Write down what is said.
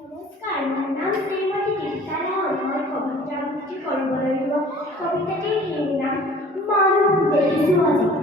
নমস্কাৰ, মোৰ নাম শ্ৰীমতী দীপিকা লাহন। মই কবিতা আবৃত্তি কৰিব লাগিব। কবিতাটিৰ নাম মানুহ দেখিছোঁ আজি।